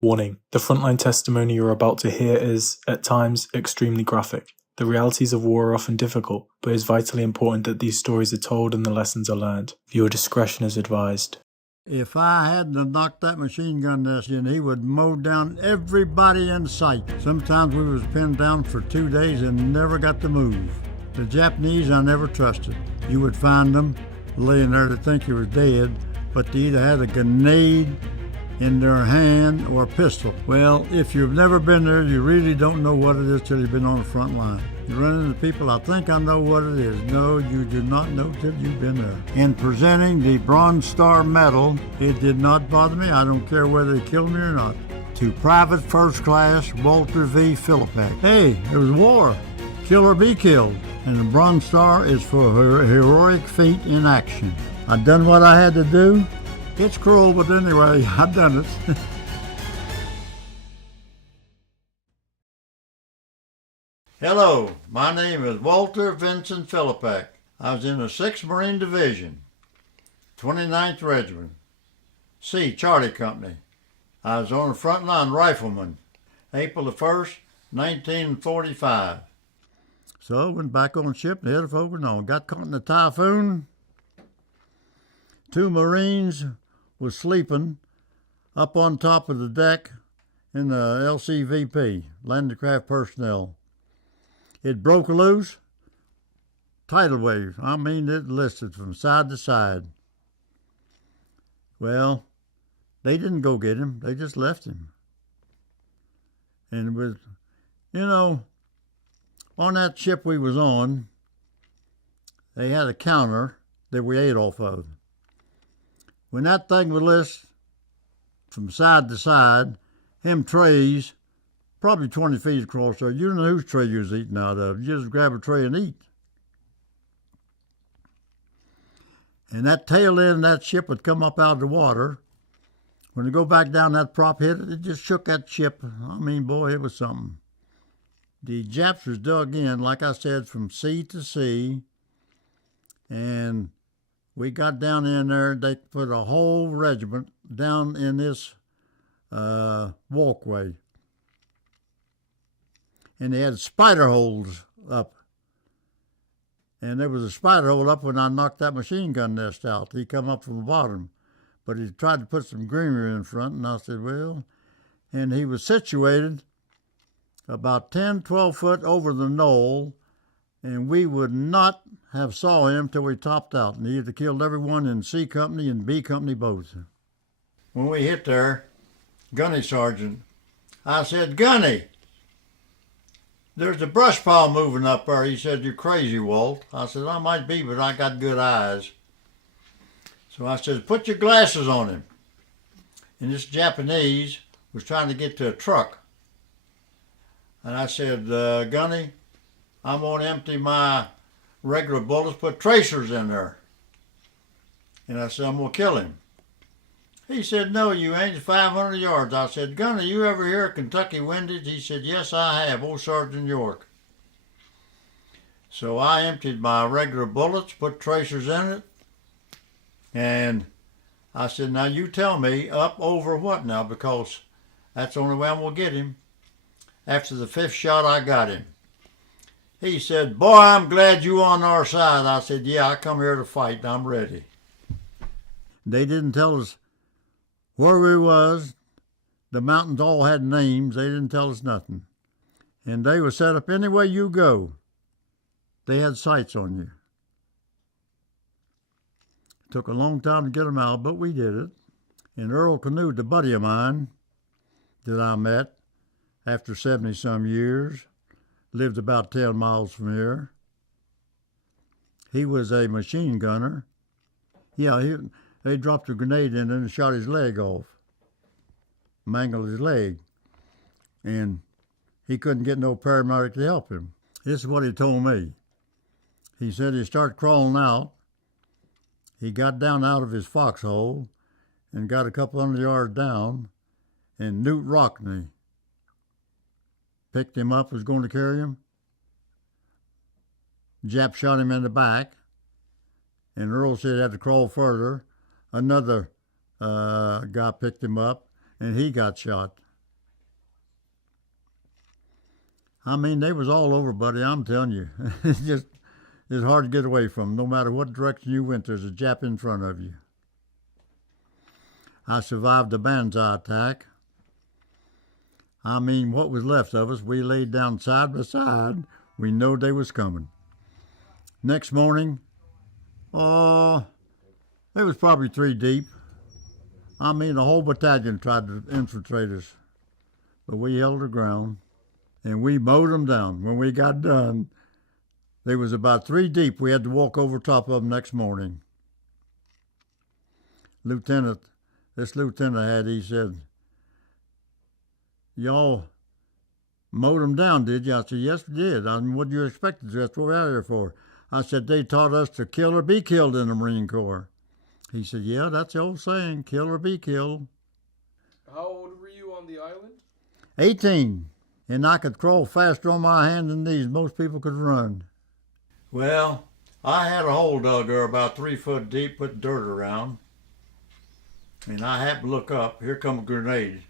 Warning: the frontline testimony you're about to hear is, at times, extremely graphic. The realities of war are often difficult, but it is vitally important that these stories are told and the lessons are learned. Viewer discretion is advised. If I hadn't knocked that machine gun nest in, he would mow down everybody in sight. Sometimes we was pinned down for 2 days and never got to move. The Japanese I never trusted. You would find them laying there to think you were dead, but they either had a grenade in their hand or a pistol. Well, if you've never been there, you really don't know what it is till you've been on the front line. You run into people, I think I know what it is. No, you do not know till you've been there. In presenting the Bronze Star Medal, it did not bother me. I don't care whether they killed me or not. To Private First Class Walter V. Philippak. Hey, it was war. Kill or be killed. And the Bronze Star is for her heroic feat in action. I done what I had to do. It's cruel, but anyway, I've done it. Hello, my name is Walter Vincent Philippak. I was in the 6th Marine Division, 29th Regiment, C, Charlie Company. I was on the front line rifleman, April the 1st, 1945. So I went back on ship and headed for Okinawa. Got caught in a typhoon. 2 Marines was sleeping up on top of the deck in the LCVP, landing craft personnel. It broke loose, tidal wave. I mean, it listed from side to side. Well, they didn't go get him. They just left him. And with, on that ship we was on, they had a counter that we ate off of. When that thing would list from side to side, them trays, probably 20 feet across there, you don't know whose tray you was eating out of. You just grab a tray and eat. And that tail end of that ship would come up out of the water. When they go back down, that prop hit it, it just shook that ship. I mean, boy, it was something. The Japs was dug in, like I said, from sea to sea. And we got down in there, they put a whole regiment down in this walkway. And they had spider holes up. And there was a spider hole up when I knocked that machine gun nest out. He come up from the bottom. But he tried to put some greenery in front, and I said, well, and he was situated about 10, 12 foot over the knoll, and we would not have saw him till we topped out. And he had killed everyone in C Company and B Company both. When we hit there, Gunny Sergeant, I said, Gunny, there's a brush pile moving up there. He said, you're crazy, Walt. I said, I might be, but I got good eyes. So I said, put your glasses on him. And this Japanese was trying to get to a truck. And I said, Gunny, I'm going to empty my regular bullets, put tracers in there. And I said, I'm going to kill him. He said, no, you ain't. 500 yards. I said, Gunny, you ever hear of Kentucky windage? He said, yes, I have. Old Sergeant York. So I emptied my regular bullets, put tracers in it. And I said, now you tell me up over what now, because that's the only way I'm going to get him. After the 5th shot, I got him. He said, boy, I'm glad you on our side. I said, yeah, I come here to fight, and I'm ready. They didn't tell us where we was. The mountains all had names. They didn't tell us nothing. And they were set up any way you go. They had sights on you. Took a long time to get them out, but we did it. And Earl Canute, a buddy of mine that I met after 70-some years, lived about 10 miles from here. He was a machine gunner. Yeah, they dropped a grenade in and shot his leg off, mangled his leg. And he couldn't get no paramedic to help him. This is what he told me. He said he started crawling out. He got down out of his foxhole and got a couple hundred yards down, and Newt Rockney picked him up, was going to carry him. Jap shot him in the back, and Earl said he had to crawl further. Another guy picked him up, and he got shot. I mean, they was all over, buddy. I'm telling you, it's hard to get away from. No matter what direction you went, there's a Jap in front of you. I survived the Banzai attack. I mean, what was left of us, we laid down side by side. We knowed they was coming. Next morning, it was probably 3 deep. I mean, the whole battalion tried to infiltrate us, but we held our ground, and we mowed them down. When we got done, they was about 3 deep. We had to walk over top of them next morning. This lieutenant he said, "Y'all mowed them down, did you?" I said, "Yes, we did." I mean, what do you expect? That's what we're out here for. I said, "They taught us to kill or be killed in the Marine Corps." He said, "Yeah, that's the old saying, kill or be killed." How old were you on the island? 18. And I could crawl faster on my hands and knees than most people could run. Well, I had a hole dug there about 3 foot deep, put dirt around. And I happened to look up. Here come a grenade.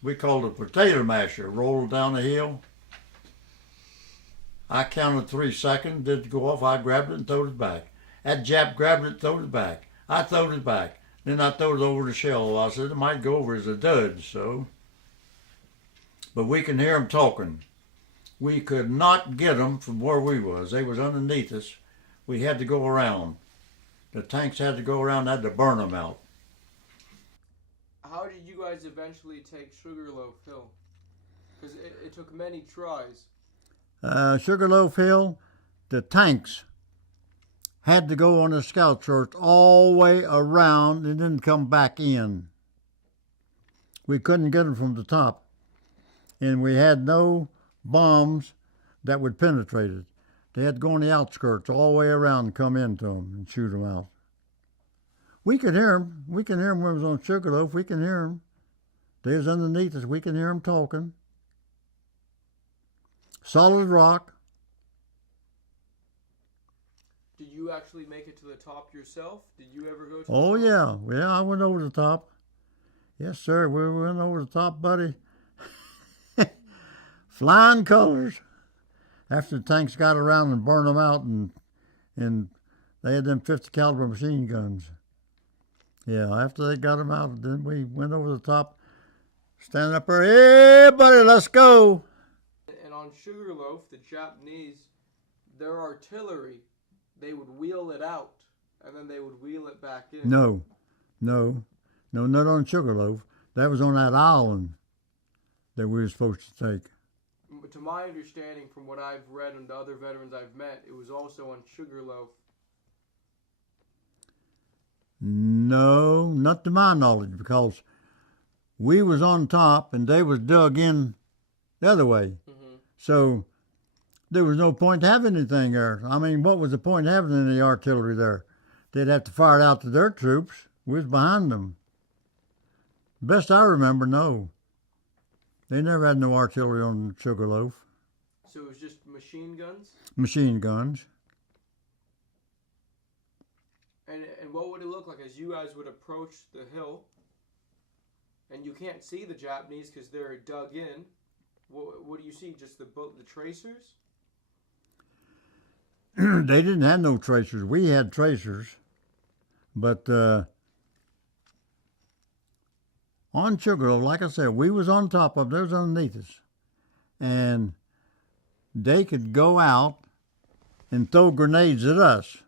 We called it a potato masher. Rolled down the hill. I counted 3 seconds. Did it go off? I grabbed it and throwed it back. That Jap grabbed it, throwed it back. I throwed it back. Then I throwed it over the shell. I said it might go over as a dud, so. But we can hear them talking. We could not get them from where we was. They was underneath us. We had to go around. The tanks had to go around, had to burn them out. How did you guys eventually take Sugarloaf Hill? Because it took many tries. Sugarloaf Hill, the tanks had to go on the scout search all the way around and then come back in. We couldn't get them from the top. And we had no bombs that would penetrate it. They had to go on the outskirts all the way around and come into them and shoot them out. We could hear them. We can hear them when it was on Sugarloaf. We can hear them. They was underneath us. We can hear them talking. Solid rock. Did you actually make it to the top yourself? Did you ever go to Oh, the top? yeah. Yeah, I went over the top. Yes, sir. We went over the top, buddy. Flying colors. After the tanks got around and burned them out, and they had them 50 caliber machine guns. Yeah, after they got them out, then we went over the top, standing up there, "Hey, buddy, let's go." And on Sugarloaf, the Japanese, their artillery, they would wheel it out, and then they would wheel it back in. No, not on Sugarloaf. That was on that island that we were supposed to take. But to my understanding, from what I've read and the other veterans I've met, it was also on Sugarloaf. No, not to my knowledge, because we was on top and they was dug in the other way. Mm-hmm. So there was no point to having anything there. I mean, what was the point of having any artillery there? They'd have to fire it out to their troops. We was behind them. Best I remember, no. They never had no artillery on Sugarloaf. So it was just machine guns? Machine guns. And what would it look like as you guys would approach the hill? And you can't see the Japanese because they're dug in. What do you see? Just the tracers? They didn't have no tracers. We had tracers. But on Sugarloaf, like I said, we was on top of them. They was underneath us. And they could go out and throw grenades at us.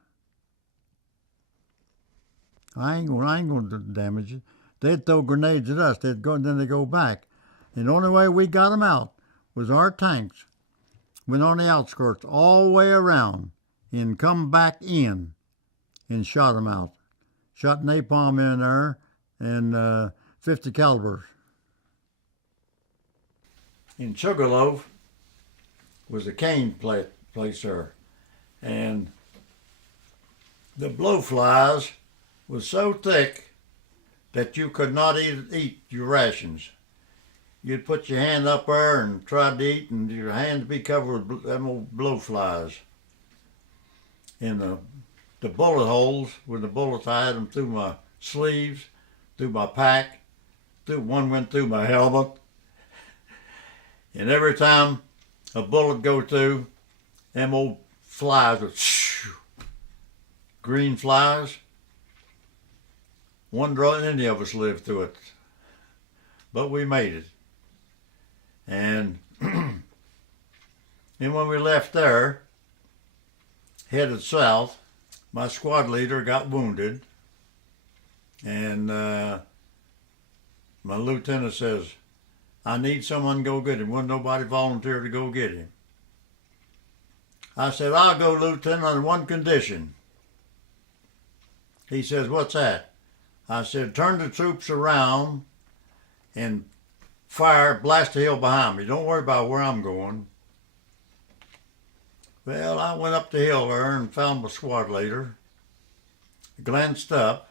I ain't going to damage it. They'd throw grenades at us. They'd go, and then they go back. And the only way we got them out was our tanks went on the outskirts all the way around and come back in and shot them out. Shot napalm in there and 50 calibers. In Sugarloaf was a cane place there. And the blowflies was so thick that you could not eat your rations. You'd put your hand up there and try to eat, and your hands be covered with them old blowflies. In the bullet holes, with the bullets, I had them through my sleeves, through my pack, one went through my helmet. And every time a bullet go through, them old flies with green flies. Wonder if any of us lived through it, but we made it. And then when we left there, headed south, my squad leader got wounded, and my lieutenant says, I need someone to go get him. Wouldn't nobody volunteer to go get him. I said, I'll go, Lieutenant, on one condition. He says, what's that? I said, turn the troops around and fire, blast the hill behind me. Don't worry about where I'm going. Well, I went up the hill there and found my squad leader. Glanced up.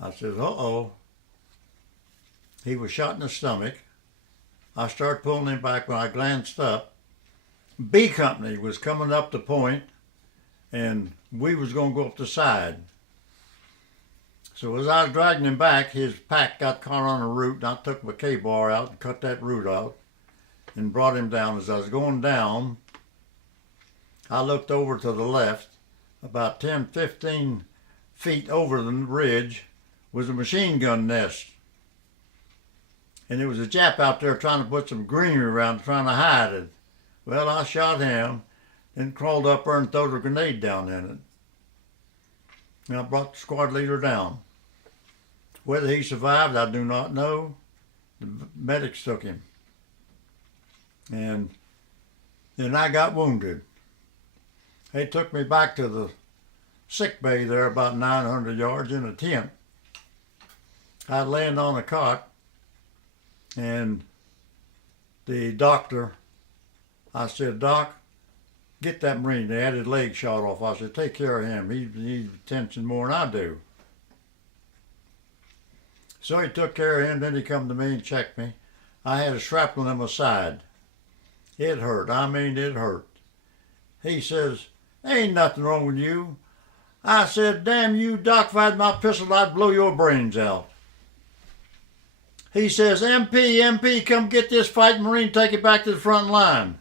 I said, uh-oh. He was shot in the stomach. I started pulling him back. When I glanced up, B Company was coming up the point, and we was going to go up the side. So as I was dragging him back, his pack got caught on a root, and I took my K-bar out and cut that root out and brought him down. As I was going down, I looked over to the left. About 10, 15 feet over the ridge was a machine gun nest. And there was a Jap out there trying to put some greenery around, trying to hide it. Well, I shot him, then crawled up there and threw a grenade down in it. And I brought the squad leader down. Whether he survived, I do not know. The medics took him. And then I got wounded. They took me back to the sick bay there about 900 yards in a tent. I landed on a cot, and the doctor, I said, Doc, get that Marine. They had his leg shot off. I said, take care of him. He needs attention more than I do. So he took care of him. Then he come to me and checked me. I had a shrapnel in my side. It hurt. I mean, it hurt. He says, ain't nothing wrong with you. I said, damn you, Doc, if I had my pistol, I'd blow your brains out. He says, MP, come get this fighting Marine, take it back to the front line.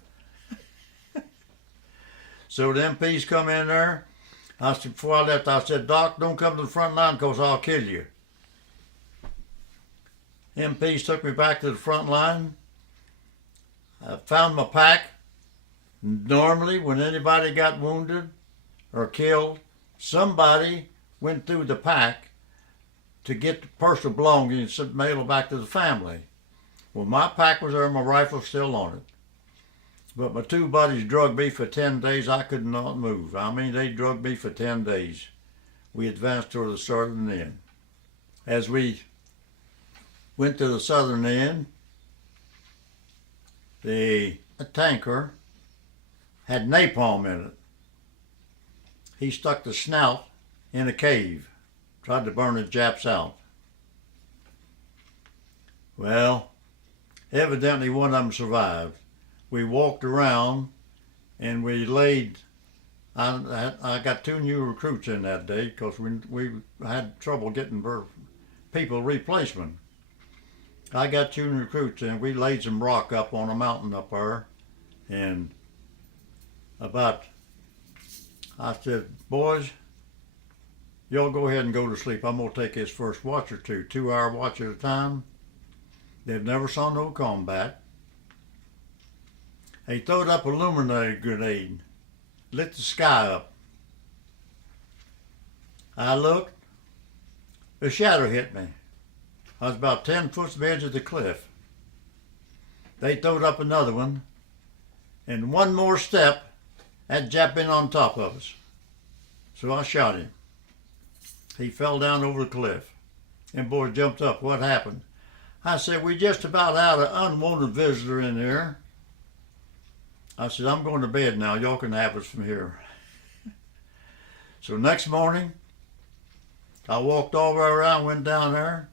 So the MPs come in there. I said, before I left, I said, Doc, don't come to the front line because I'll kill you. MPs took me back to the front line. I found my pack. Normally, when anybody got wounded or killed, somebody went through the pack to get the personal belongings and mail it back to the family. Well, my pack was there, my rifle was still on it. But my two buddies drugged me for 10 days. I could not move. I mean, they drugged me for 10 days. We advanced toward the southern end. As we went to the southern end, the tanker had napalm in it. He stuck the snout in a cave, tried to burn the Japs out. Well, evidently one of them survived. We walked around and we laid, I got 2 new recruits in that day because we had trouble getting people replacement. I got 2 new recruits and we laid some rock up on a mountain up there, and I said, boys, y'all go ahead and go to sleep. I'm going to take his first watch or 2, 2-hour watch at a time. They've never saw no combat. He throwed up a illuminated grenade, lit the sky up. I looked, a shadow hit me. I was about 10 foot from the edge of the cliff. They throwed up another one, and one more step, that Jap been on top of us. So I shot him. He fell down over the cliff. And boys jumped up. What happened? I said, we just about had an unwanted visitor in here. I said, I'm going to bed now. Y'all can have us from here. So next morning, I walked all the way around, went down there,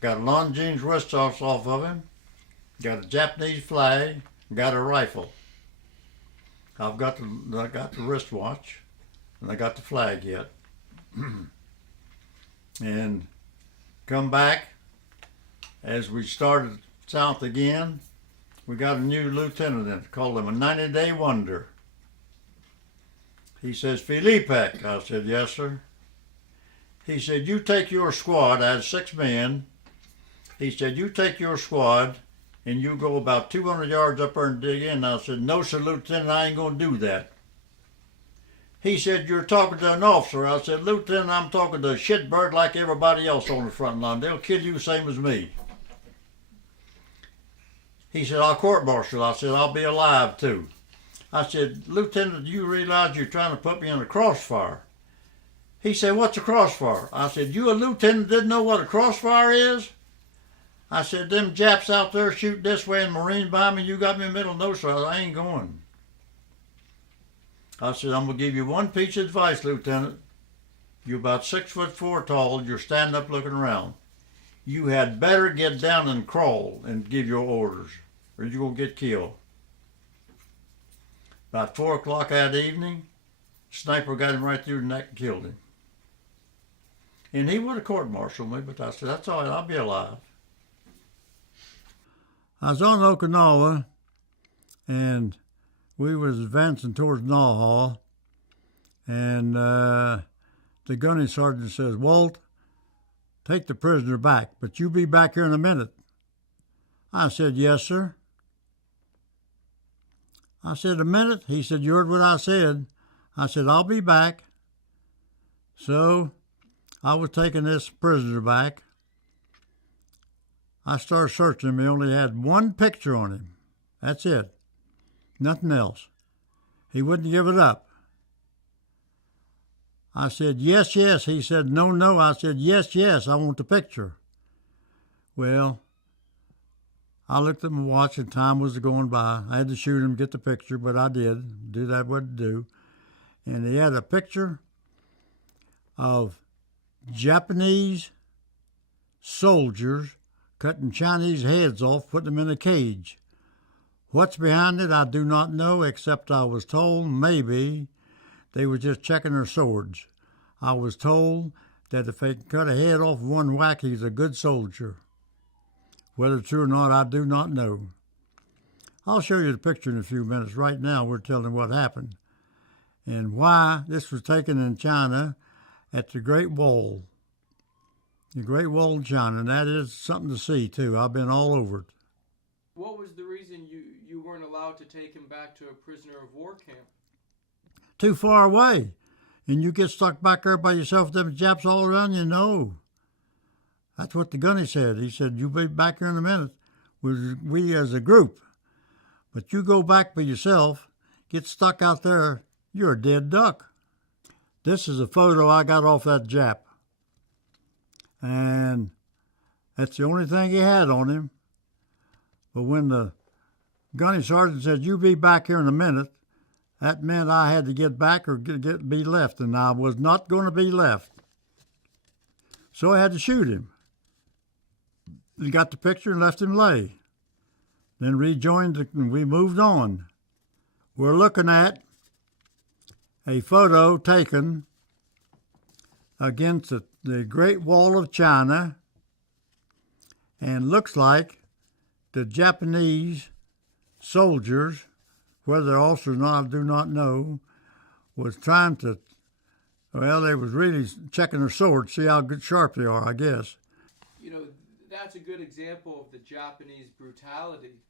got a Longines wrist off of him, got a Japanese flag, got a rifle. I got the wristwatch, and I got the flag yet. And come back, as we started south again, We got a new lieutenant, called him a 90-day wonder. He says, Felipe. I said, yes, sir. He said, you take your squad, I had 6 men. He said, you take your squad and you go about 200 yards up there and dig in. I said, no, sir, Lieutenant, I ain't going to do that. He said, you're talking to an officer. I said, Lieutenant, I'm talking to a shitbird like everybody else on the front line. They'll kill you the same as me. He said, I'll court-martial. I said, I'll be alive too. I said, Lieutenant, do you realize you're trying to put me in a crossfire? He said, what's a crossfire? I said, you a lieutenant didn't know what a crossfire is? I said, them Japs out there shoot this way and Marine behind me, you got me in the middle. No, sir, I ain't going. I said, I'm going to give you one piece of advice, Lieutenant. You're about 6'4" tall. You're standing up looking around. You had better get down and crawl and give your orders, or you're going to get killed. About 4 o'clock that evening, sniper got him right through the neck and killed him. And he would have court-martialed me, but I said, that's all right, I'll be alive. I was on Okinawa, and we was advancing towards Naha, and the gunny sergeant says, Walt, take the prisoner back, but you be back here in a minute. I said, yes, sir. I said, a minute? He said, you heard what I said. I said, I'll be back. So I was taking this prisoner back. I started searching him. He only had one picture on him. That's it. Nothing else. He wouldn't give it up. I said, yes, yes. He said, no, no. I said, yes, yes, I want the picture. Well, I looked at my watch and time was going by. I had to shoot him, get the picture, but I did. Do that, what to do. And he had a picture of Japanese soldiers cutting Chinese heads off, putting them in a cage. What's behind it, I do not know, except I was told maybe they were just checking their swords. I was told that if they can cut a head off one whack, he's a good soldier. Whether true or not, I do not know. I'll show you the picture in a few minutes. Right now, we're telling what happened and why this was taken in China at the Great Wall. The Great Wall of China, and that is something to see, too. I've been all over it. What was the reason you weren't allowed to take him back to a prisoner of war camp? Too far away. And you get stuck back there by yourself, them Japs all around you, no. That's what the gunny said. He said, you'll be back here in a minute. We as a group. But you go back by yourself, get stuck out there, you're a dead duck. This is a photo I got off that Jap. And that's the only thing he had on him. But when the gunny sergeant said, you be back here in a minute, that meant I had to get back or be left, and I was not going to be left. So I had to shoot him. He got the picture and left him lay. Then rejoined, and we moved on. We're looking at a photo taken against the Great Wall of China, and looks like the Japanese soldiers, whether they're officers or not, I do not know, was trying to, well, they was really checking their swords, see how good sharp they are, I guess. You know, that's a good example of the Japanese brutality,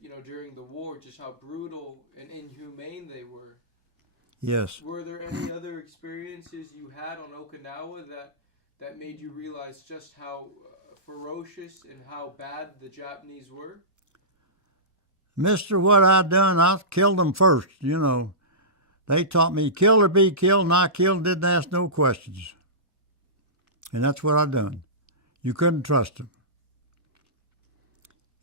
you know, during the war, just how brutal and inhumane they were. Yes. Were there any other experiences you had on Okinawa that made you realize just how ferocious and how bad the Japanese were? Mister, what I done, I killed them first, you know. They taught me kill or be killed, and I killed, didn't ask no questions. And that's what I done. You couldn't trust them.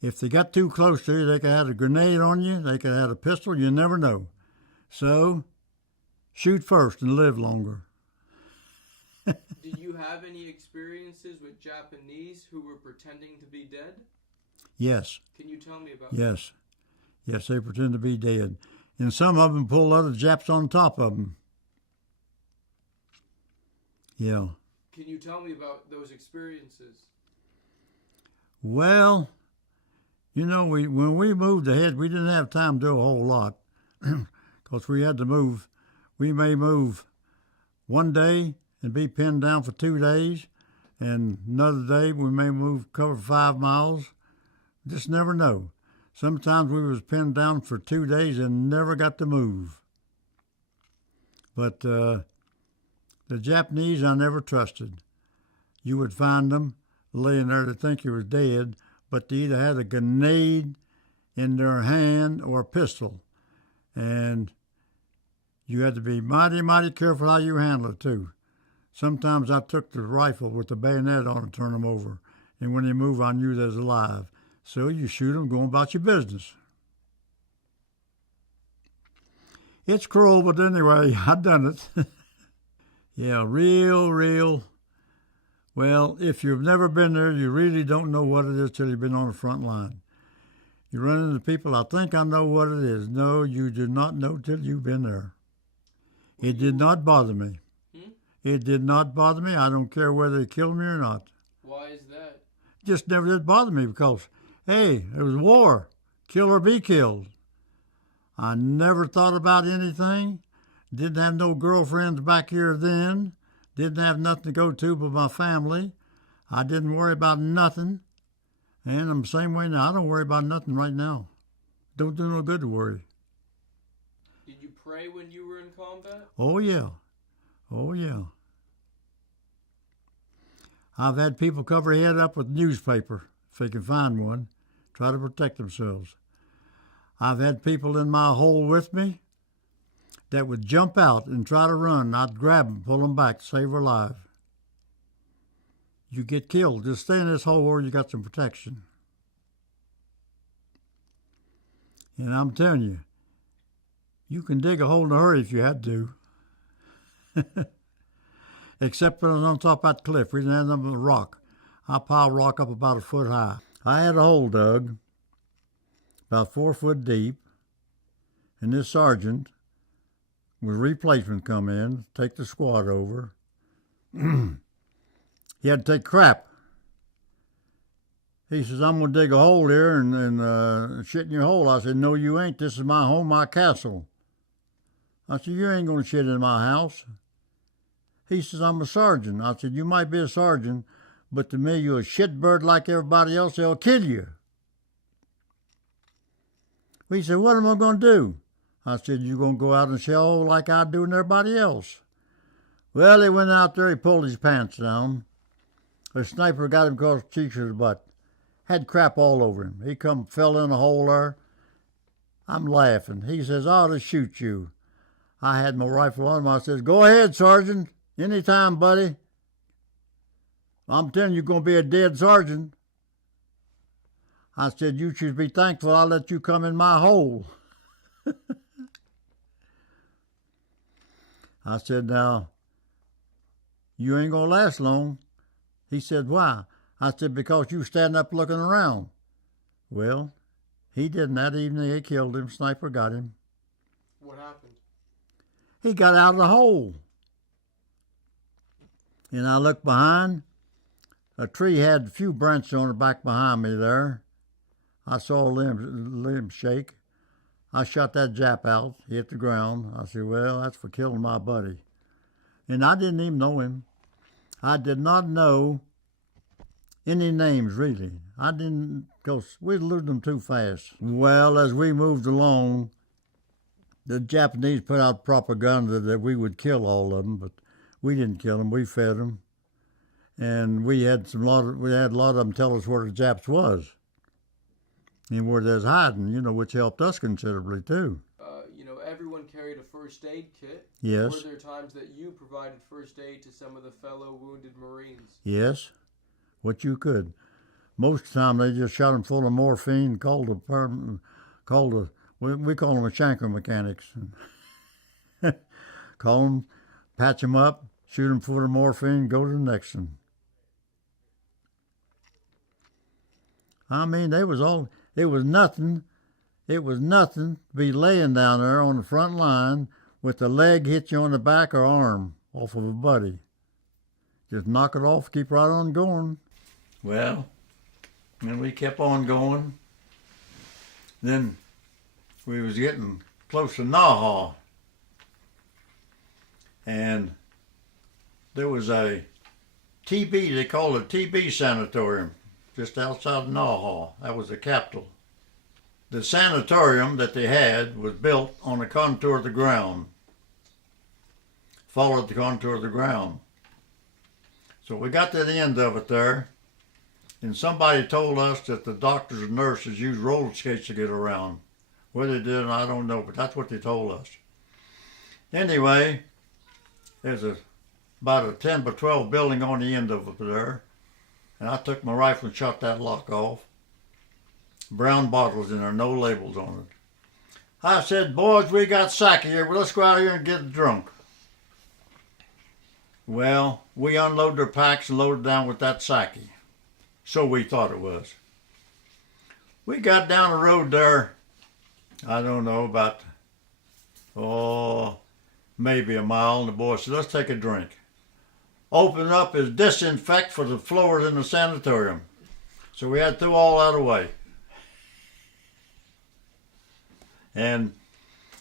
If they got too close to you, they could have a grenade on you, they could have a pistol, you never know. So, shoot first and live longer. Did you have any experiences with Japanese who were pretending to be dead? Yes. Can you tell me about Yes. Yes, they pretend to be dead. And some of them pull other Japs on top of them. Yeah. Can you tell me about those experiences? Well, You know, when we moved ahead, we didn't have time to do a whole lot because we had to move. We may move one day and be pinned down for 2 days, and another day we may cover 5 miles. Just never know. Sometimes we was pinned down for 2 days and never got to move. But the Japanese I never trusted. You would find them laying there to think you was dead, but they either had a grenade in their hand or a pistol. And you had to be mighty, mighty careful how you handle it, too. Sometimes I took the rifle with the bayonet on and turned them over. And when they move, I knew they was alive. So you shoot them, going about your business. It's cruel, but anyway, I done it. Yeah, real. Well, if you've never been there, you really don't know what it is till you've been on the front line. You run into people, I think I know what it is. No, you do not know till you've been there. It did not bother me. It did not bother me. I don't care whether they killed me or not. Why is that? It just never did bother me because, hey, it was war. Kill or be killed. I never thought about anything. Didn't have no girlfriends back here then. Didn't have nothing to go to but my family. I didn't worry about nothing. And I'm the same way now. I don't worry about nothing right now. Don't do no good to worry. Did you pray when you were in combat? Oh, yeah. Oh, yeah. I've had people cover their head up with newspaper, if they can find one, try to protect themselves. I've had people in my hole with me that would jump out and try to run. I'd grab them, pull them back, save their life. You get killed. Just stay in this hole where you got some protection. And I'm telling you, you can dig a hole in a hurry if you had to. Except when I was on top of that cliff. We didn't have nothing but rock. I piled rock up about 1 foot high. I had a hole dug about 4 foot deep, and this sergeant with replacement come in, take the squad over. He had to take crap. He says, I'm going to dig a hole here and shit in your hole. I said, no, you ain't. This is my home, my castle. I said, you ain't going to shit in my house. He says, I'm a sergeant. I said, you might be a sergeant, but to me, you're a shitbird like everybody else. They'll kill you. He said, what am I going to do? I said, you going to go out and shell like I do and everybody else? Well, he went out there, he pulled his pants down. A sniper got him across the cheeks of his butt. Had crap all over him. He fell in a hole there. I'm laughing. He says, I ought to shoot you. I had my rifle on him. I says, go ahead, Sergeant. Anytime, buddy. I'm telling you, you're going to be a dead sergeant. I said, you should be thankful I let you come in my hole. I said, now, you ain't going to last long. He said, why? I said, because you standing up looking around. Well, he didn't. That evening, they killed him. Sniper got him. What happened? He got out of the hole. And I looked behind. A tree had a few branches on it back behind me there. I saw a limb shake. I shot that Jap out. He hit the ground. I said, well, that's for killing my buddy. And I didn't even know him. I did not know any names, really. I didn't, because we'd lose them too fast. Well, as we moved along, the Japanese put out propaganda that we would kill all of them, but we didn't kill them. We fed them. And we had a lot of them tell us where the Japs was and where they was hiding, which helped us considerably too. Everyone carried a first aid kit. Yes. Were there times that you provided first aid to some of the fellow wounded Marines? Yes, what you could. Most of the time they just shot them full of morphine, we call them a shanker mechanics. Call them, patch them up, shoot them full of morphine, go to the next one. I mean, it was nothing to be laying down there on the front line with the leg hit you on the back or arm off of a buddy. Just knock it off, keep right on going. Well, and we kept on going. Then we was getting close to Naha, and there was a TB, they called it TB sanatorium, just outside of Naha. That was the capital. The sanatorium that they had was built on the contour of the ground, followed the contour of the ground. So we got to the end of it there, and somebody told us that the doctors and nurses used roller skates to get around. Whether they did, I don't know, but that's what they told us. Anyway, there's about a 10 by 12 building on the end of it there, and I took my rifle and shot that lock off. Brown bottles in there, no labels on it. I said, boys, we got sake here. Well, let's go out here and get drunk. Well, we unloaded our packs and loaded down with that sake. So we thought it was. We got down the road there, I don't know, about, maybe a mile, and the boy said, let's take a drink. Open up is disinfect for the floors in the sanatorium. So we had to throw all that away. And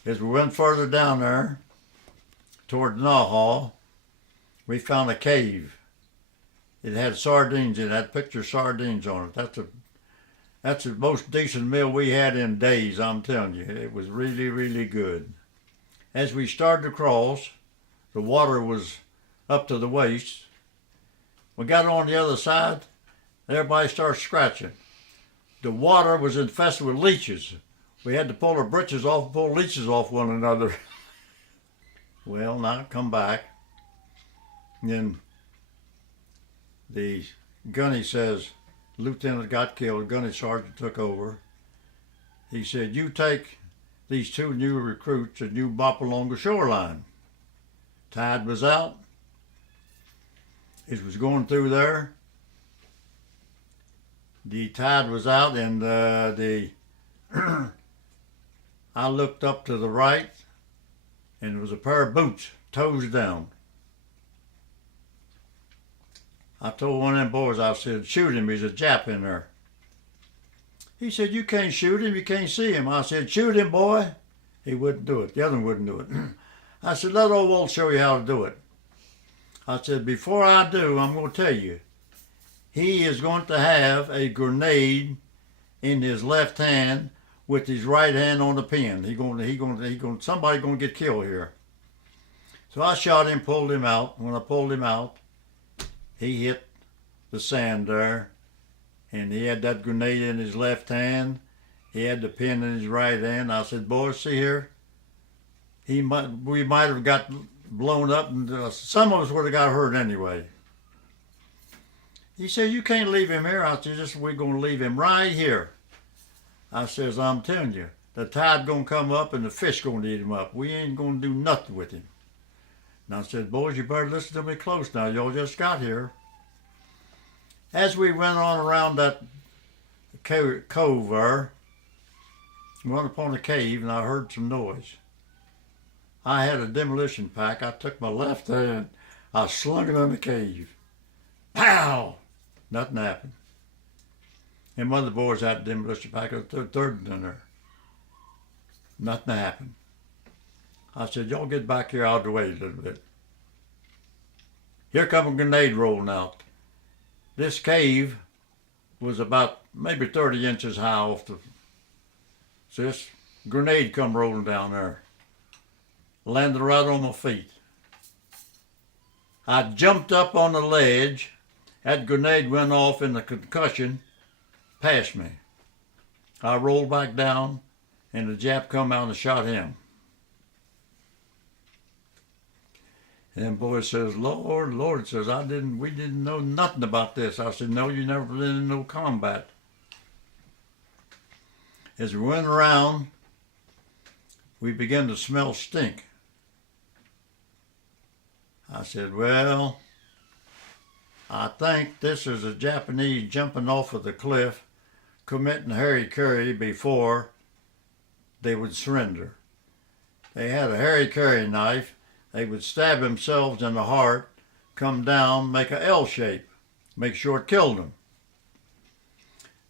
as we went further down there, toward Naha, we found a cave. It had sardines in it, had picture of sardines on it. That's the most decent meal we had in days, I'm telling you. It was really, really good. As we started to cross, the water was up to the waist. We got on the other side, everybody started scratching. The water was infested with leeches. We had to pull our britches off and pull leeches off one another. Well, now come back. And then the gunny says, lieutenant got killed, gunny sergeant took over. He said, you take these two new recruits and you bop along the shoreline. Tide was out. It was going through there. The tide was out, and I looked up to the right, and there was a pair of boots, toes down. I told one of them boys, I said, shoot him, he's a Jap in there. He said, you can't shoot him, you can't see him. I said, shoot him, boy. He wouldn't do it. The other one wouldn't do it. I said, let old Walt show you how to do it. I said, before I do, I'm going to tell you, he is going to have a grenade in his left hand with his right hand on the pin. Somebody going to get killed here. So I shot him, pulled him out. When I pulled him out, he hit the sand there, and he had that grenade in his left hand. He had the pin in his right hand. I said, boys, see here, we might have got blown up, and some of us would have got hurt anyway. He said, you can't leave him here. I said, we're going to leave him right here. I says, I'm telling you, the tide going to come up and the fish going to eat him up. We ain't going to do nothing with him. And I said, boys, you better listen to me close now. Y'all just got here. As we went on around that cove there, we went upon a cave, and I heard some noise. I had a demolition pack. I took my left hand, I slung it in the cave. Pow! Nothing happened. And one of the boys had a demolition pack, a third in there. Nothing happened. I said, y'all get back here out of the way a little bit. Here come a grenade rolling out. This cave was about maybe 30 inches high off the... So this grenade come rolling down there. Landed right on my feet. I jumped up on the ledge. That grenade went off in the concussion past me. I rolled back down, and the Jap come out and shot him. And boy says, Lord, Lord, says, we didn't know nothing about this. I said, no, you never been in no combat. As we went around, we began to smell stink. I said, well, I think this is a Japanese jumping off of the cliff, committing hara-kiri before they would surrender. They had a hara-kiri knife. They would stab themselves in the heart, come down, make an L shape, make sure it killed them.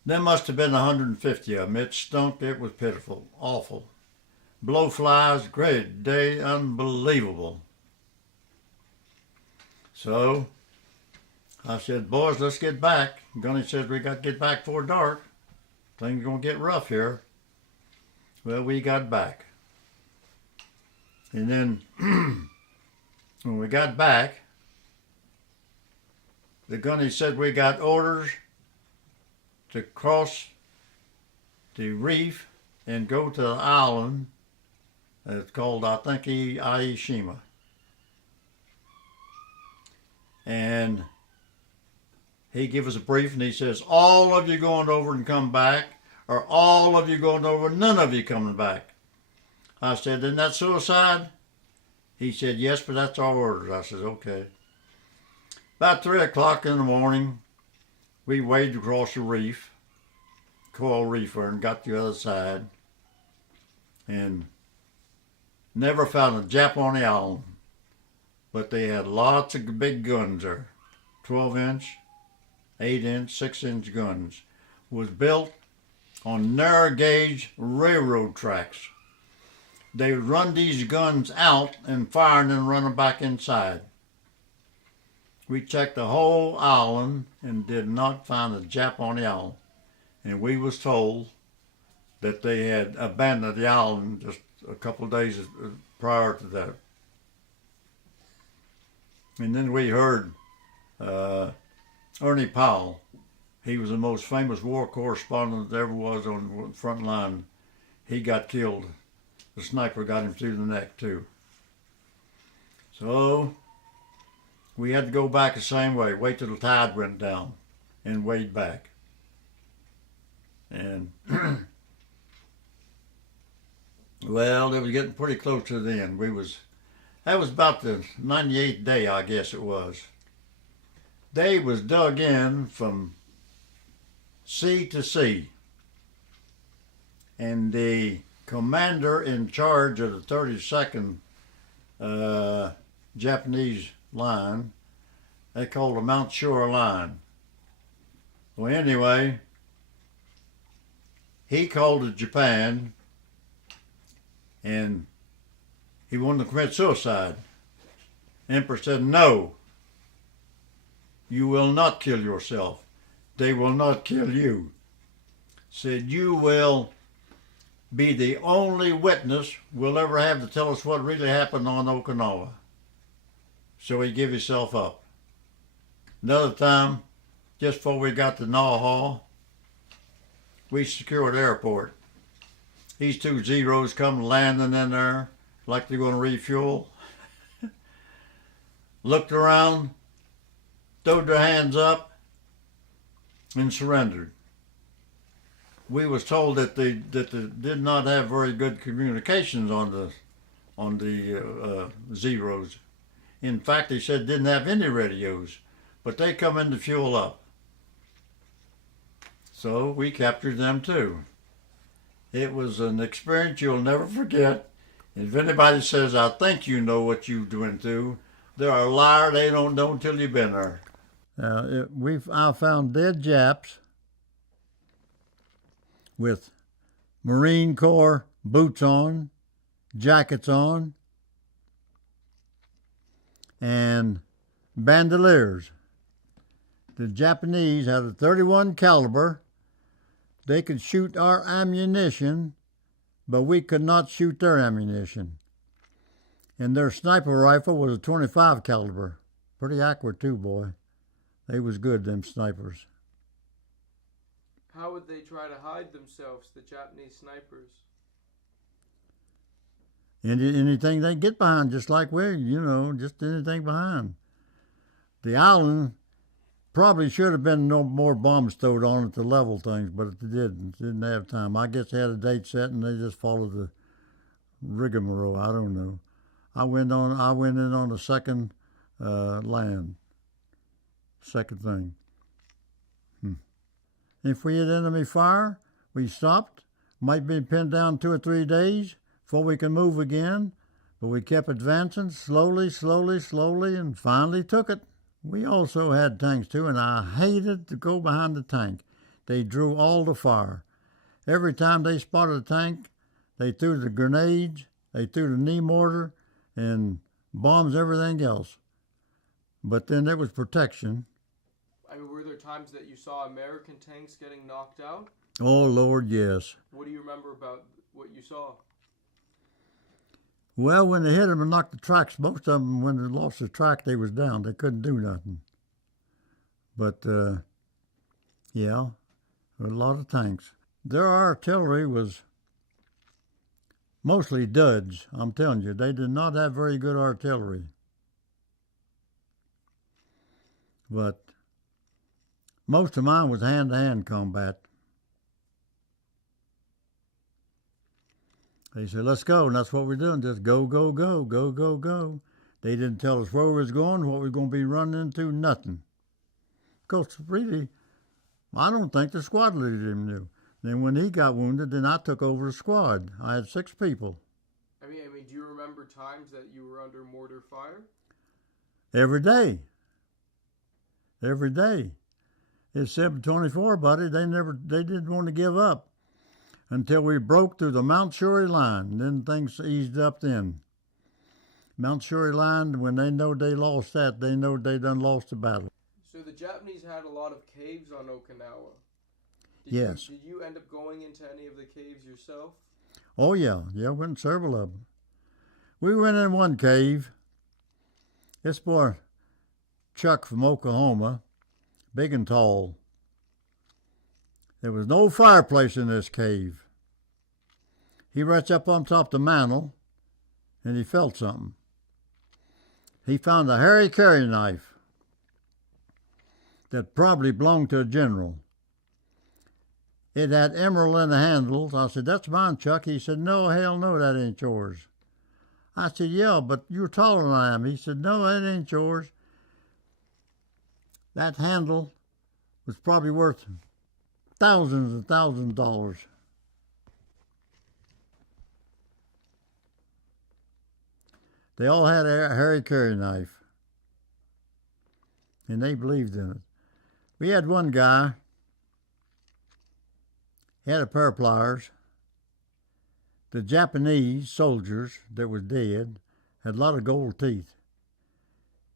There must have been 150 of them. It stunk. It was pitiful. Awful. Blowflies, great day, unbelievable. So I said, boys, let's get back. Gunny says we got to get back before dark. Things going to get rough here. Well, we got back. And then when we got back, the gunny said we got orders to cross the reef and go to the island. It's called, I think, Aishima. And he gave us a brief and he says, all of you going over and come back, or all of you going over, none of you coming back. I said, isn't that suicide? He said, yes, but that's our orders. I said, okay. About 3 o'clock in the morning, we waded across the reef, coral reefer, and got to the other side. And never found a Jap on the island. But they had lots of big guns there. 12-inch, 8-inch, 6-inch guns. Was built on narrow gauge railroad tracks. They would run these guns out and fire and then run them back inside. We checked the whole island and did not find a Jap on the island. And we was told that they had abandoned the island just a couple of days prior to that. And then we heard Ernie Powell. He was the most famous war correspondent there ever was on the front line. He got killed. The sniper got him through the neck too. So we had to go back the same way, wait till the tide went down and wade back. And well, it was getting pretty close to the end. That was about the 98th day, I guess it was. They was dug in from sea to sea. And the commander in charge of the 32nd Japanese line, they called the Mount Shore line. Well, anyway, he called to Japan and he wanted to commit suicide. Emperor said, no, you will not kill yourself. They will not kill you. Said, you will be the only witness we'll ever have to tell us what really happened on Okinawa. So he gave himself up. Another time, just before we got to Naha, we secured the airport. These two Zeros come landing in there like they're going to refuel. Looked around, throwed their hands up, and surrendered. We was told that they did not have very good communications on the Zeros. In fact, they said didn't have any radios, but they come in to fuel up. So we captured them too. It was an experience you'll never forget. If anybody says, I think you know what you went through, they're a liar. They don't know until you've been there. I found dead Japs with Marine Corps boots on, jackets on, and bandoliers. The Japanese had a .31 caliber. They could shoot our ammunition, but we could not shoot their ammunition. And their sniper rifle was a .25 caliber. Pretty accurate too, boy. They was good, them snipers. How would they try to hide themselves, the Japanese snipers? Anything they get behind, just like we, just anything behind. The island probably should have been no more bombs stowed on it to level things, but it didn't. It didn't have time. I guess they had a date set and they just followed the rigmarole. I don't know. I went in on the second land. Second thing. If we had enemy fire, we stopped. Might be pinned down 2 or 3 days before we can move again, but we kept advancing slowly, and finally took it. We also had tanks too, and I hated to go behind the tank. they drew all the fire. Every time they spotted a tank, they threw the grenades, they threw the knee mortar, and bombs, everything else. But then there was protection. I mean, were there times that you saw American tanks getting knocked out? Oh, Lord, yes. What do you remember about what you saw? Well, when they hit them and knocked the tracks, most of them, when they lost the track, they was down. They couldn't do nothing. But, yeah, there were a lot of tanks. Their artillery was mostly duds, I'm telling you. They did not have very good artillery. But most of mine was hand-to-hand combat. They said, let's go, and that's what we're doing. Just go, go, go, go, go, go. They didn't tell us where we was going, what we was going to be running into, nothing. Of course, really, I don't think the squad leader even knew. Then when he got wounded, then I took over the squad. I had 6 people. I mean, do you remember times that you were under mortar fire? Every day. Every day. It's 724, buddy. They didn't want to give up until we broke through the Mount Shorey line. Then things eased up then. Mount Shorey line, when they know they lost that, they know they done lost the battle. So the Japanese had a lot of caves on Okinawa. Yes. Did you end up going into any of the caves yourself? Oh, yeah. Yeah, we went in several of them. We went in one cave. This boy, Chuck from Oklahoma, big and tall. There was no fireplace in this cave. He reached up on top of the mantel, and he felt something. He found a Harry Carry knife that probably belonged to a general. It had emerald in the handles. I said, that's mine, Chuck. He said, no, hell no, that ain't yours. I said, yeah, but you're taller than I am. He said, no, that ain't yours. That handle was probably worth thousands and thousands of dollars. They all had a Harry Carry knife, and they believed in it. We had one guy, he had a pair of pliers. The Japanese soldiers that was dead had a lot of gold teeth.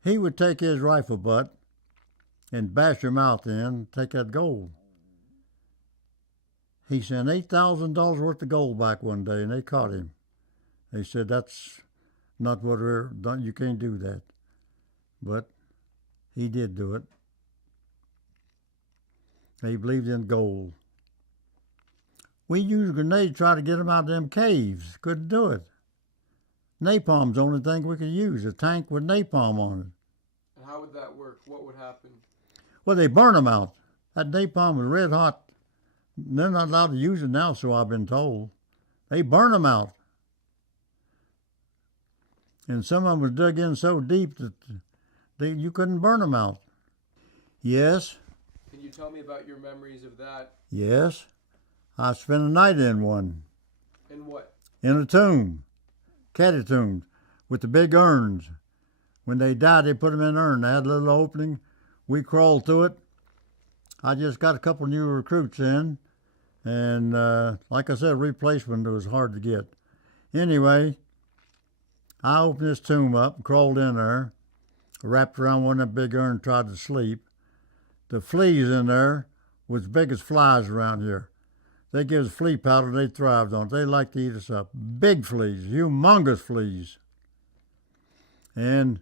He would take his rifle butt and bash your mouth in, take that gold. He sent $8,000 worth of gold back one day, and they caught him. They said, that's not what we're done. You can't do that. But he did do it. He believed in gold. We used grenades to try to get them out of them caves. Couldn't do it. Napalm's the only thing we could use, a tank with napalm on it. And how would that work? What would happen? Well, they burn them out. That napalm was red hot. They're not allowed to use it now, so I've been told. They burn them out. And some of them was dug in so deep that you couldn't burn them out. Yes. Can you tell me about your memories of that? Yes. I spent a night in one. In what? In a tomb. Catatombs. With the big urns. When they died, they put them in an urn. They had a little opening. We crawled through it. I just got a couple new recruits in. And like I said, replacement was hard to get. Anyway, I opened this tomb up, crawled in there, wrapped around one of them big urns, tried to sleep. The fleas in there was big as flies around here. They give us flea powder, they thrived on it. They like to eat us up. Big fleas, humongous fleas. And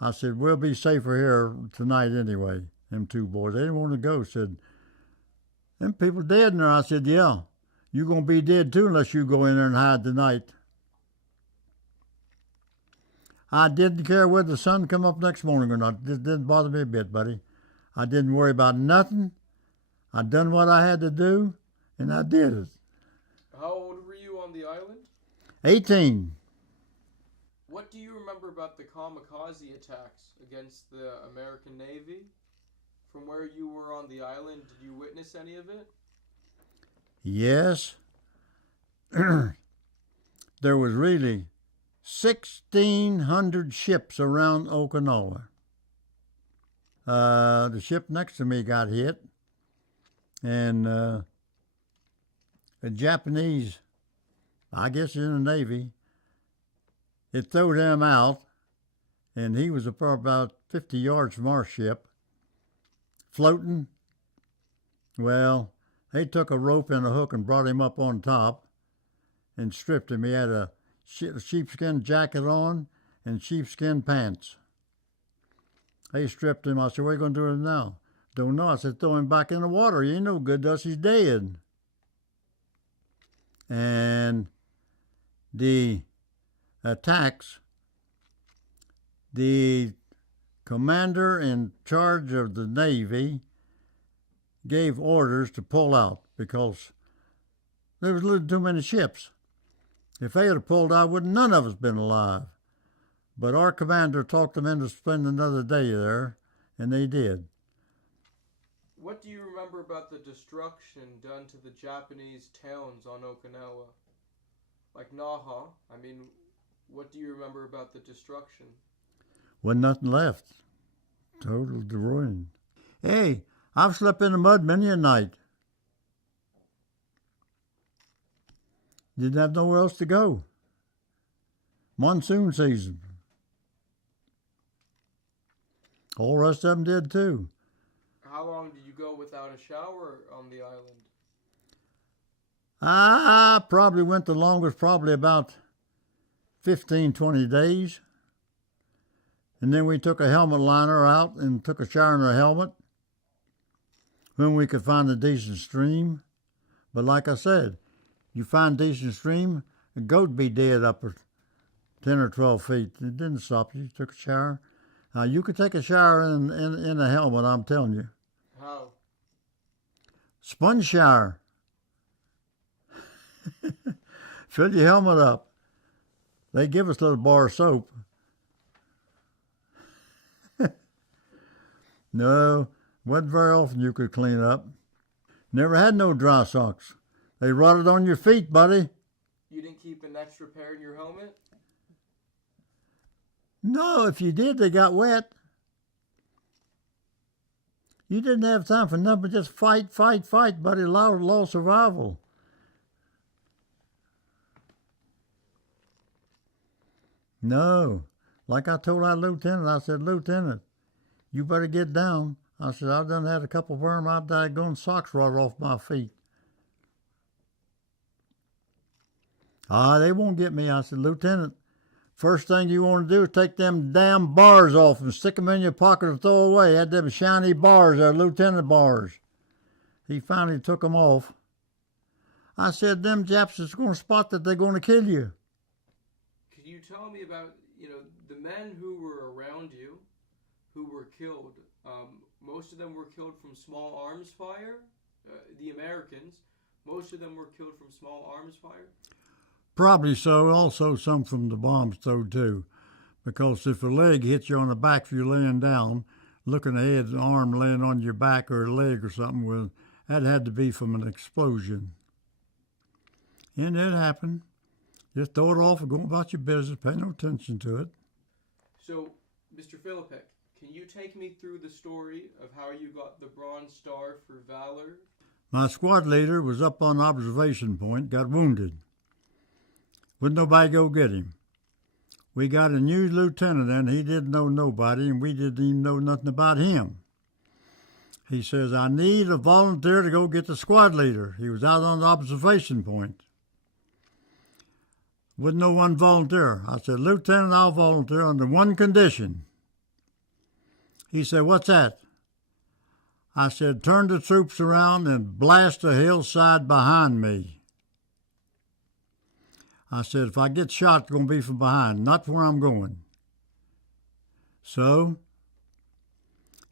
I said, we'll be safer here tonight anyway. Them 2 boys, they didn't want to go. Said, them people dead in there. I said, yeah, you're going to be dead too unless you go in there and hide tonight. I didn't care whether the sun come up next morning or not. It didn't bother me a bit, buddy. I didn't worry about nothing. I done what I had to do, and I did it. How old were you on the island? 18. What do you remember about the kamikaze attacks against the American Navy? From where you were on the island, did you witness any of it? Yes. There was really 1,600 ships around Okinawa. The ship next to me got hit, And the Japanese, I guess in the Navy, it threw him out, and he was about 50 yards from our ship, floating. Well, they took a rope and a hook and brought him up on top and stripped him. He had a sheepskin jacket on and sheepskin pants. They stripped him. I said, what are you going to do with him now? Don't know. I said, throw him back in the water. He ain't no good to us. He's dead. And the attacks, the commander in charge of the Navy gave orders to pull out because there was a little too many ships. If they had pulled out, none of us been alive. But our commander talked them into spending another day there, and they did. What do you remember about the destruction done to the Japanese towns on Okinawa? Like Naha. I mean, what do you remember about the destruction? Wasn't nothing left. Total ruin. Hey, I've slept in the mud many a night. Didn't have nowhere else to go. Monsoon season. All the rest of them did too. How long did you go without a shower on the island? I probably went the longest, probably about 15, 20 days. And then we took a helmet liner out and took a shower in our helmet when we could find a decent stream. But like I said, you find decent stream, a goat be dead up 10 or 12 feet. It didn't stop you. You took a shower. Now, you could take a shower in a helmet, I'm telling you. How? Sponge shower. Fill your helmet up. They give us a little bar of soap. No, wasn't very often you could clean up. Never had no dry socks. They rotted on your feet, buddy. You didn't keep an extra pair in your helmet? No, if you did, they got wet. You didn't have time for nothing but just fight, buddy. Law survival. No. Like I told that lieutenant, I said, Lieutenant, you better get down. I said, I've done had a couple worm out there going socks rotted off my feet. They won't get me. I said, Lieutenant, first thing you want to do is take them damn bars off and stick them in your pocket and throw away. Had them shiny bars, they're lieutenant bars. He finally took them off. I said, them Japs is going to spot that they're going to kill you. Could you tell me about, the men who were around you who were killed? Most of them were killed from small arms fire. The Americans, most of them were killed from small arms fire. Probably so. Also some from the bombs, though, too. Because if a leg hits you on the back if you're laying down, looking ahead, an arm laying on your back or a leg or something, well, that had to be from an explosion. And it happened. Just throw it off and go about your business. Pay no attention to it. So, Mr. Philippek, can you take me through the story of how you got the Bronze Star for Valor? My squad leader was up on observation point, got wounded. Wouldn't nobody go get him. We got a new lieutenant in. He didn't know nobody, and we didn't even know nothing about him. He says, I need a volunteer to go get the squad leader. He was out on the observation point. Wouldn't no one volunteer. I said, Lieutenant, I'll volunteer under one condition. He said, what's that? I said, turn the troops around and blast the hillside behind me. I said, if I get shot, it's going to be from behind, not where I'm going. So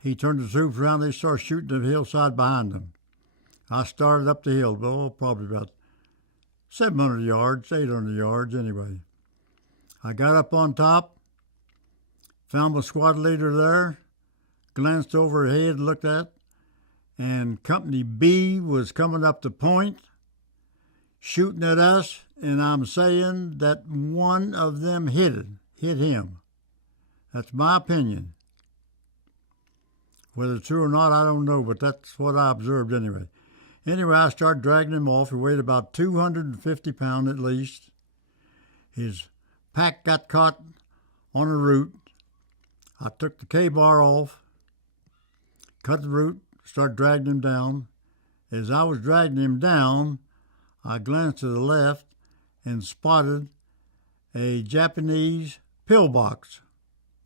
he turned the troops around. They started shooting the hillside behind them. I started up the hill, probably about 700 yards, 800 yards anyway. I got up on top, found my squad leader there, glanced over her head, looked at, and Company B was coming up the point, shooting at us, and I'm saying that one of them hit him. That's my opinion. Whether it's true or not, I don't know, but that's what I observed anyway. Anyway, I started dragging him off. He weighed about 250 pounds at least. His pack got caught on a root. I took the K-bar off, cut the root, started dragging him down. As I was dragging him down, I glanced to the left and spotted a Japanese pillbox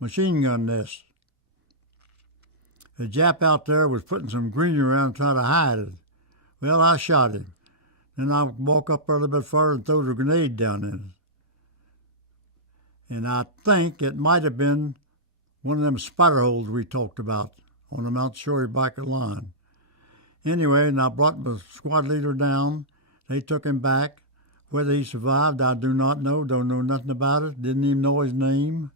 machine gun nest. The Jap out there was putting some green around trying to hide it. Well, I shot him. Then I walked up a little bit further and threw the grenade down in it. And I think it might have been one of them spider holes we talked about on the Mount Shorey Biker line. Anyway, and I brought my squad leader down. They took him back. Whether he survived, I do not know. Don't know nothing about it. Didn't even know his name.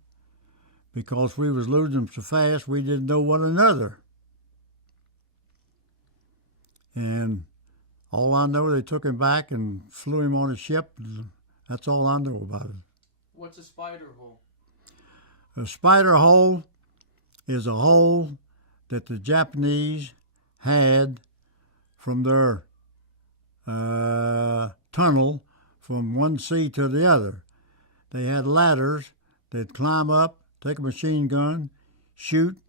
Because we was losing so fast, we didn't know one another. And all I know, they took him back and flew him on a ship. That's all I know about it. What's a spider hole? A spider hole is a hole that the Japanese had from their tunnel from one sea to the other. They had ladders. They'd climb up, take a machine gun, shoot,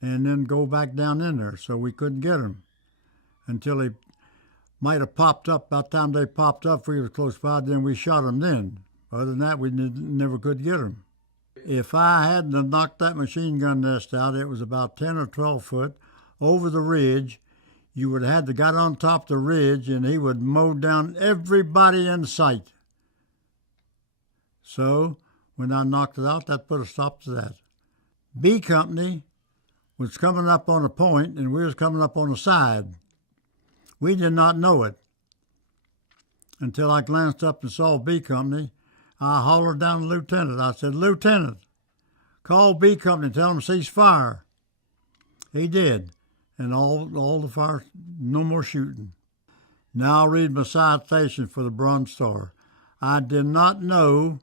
and then go back down in there. So we couldn't get them until they might have popped up. By the time they popped up, we were close by, then we shot them then. Other than that, we never could get them. If I hadn't knocked that machine gun nest out, it was about 10 or 12 foot over the ridge. You would have had to got on top of the ridge, and he would mow down everybody in sight. So when I knocked it out, that put a stop to that. B Company was coming up on a point, and we was coming up on the side. We did not know it until I glanced up and saw B Company. I hollered down to the lieutenant. I said, "Lieutenant, call B Company, tell them to cease fire." He did, and all the fire, no more shooting. Now I'll read my citation for the Bronze Star. I did not know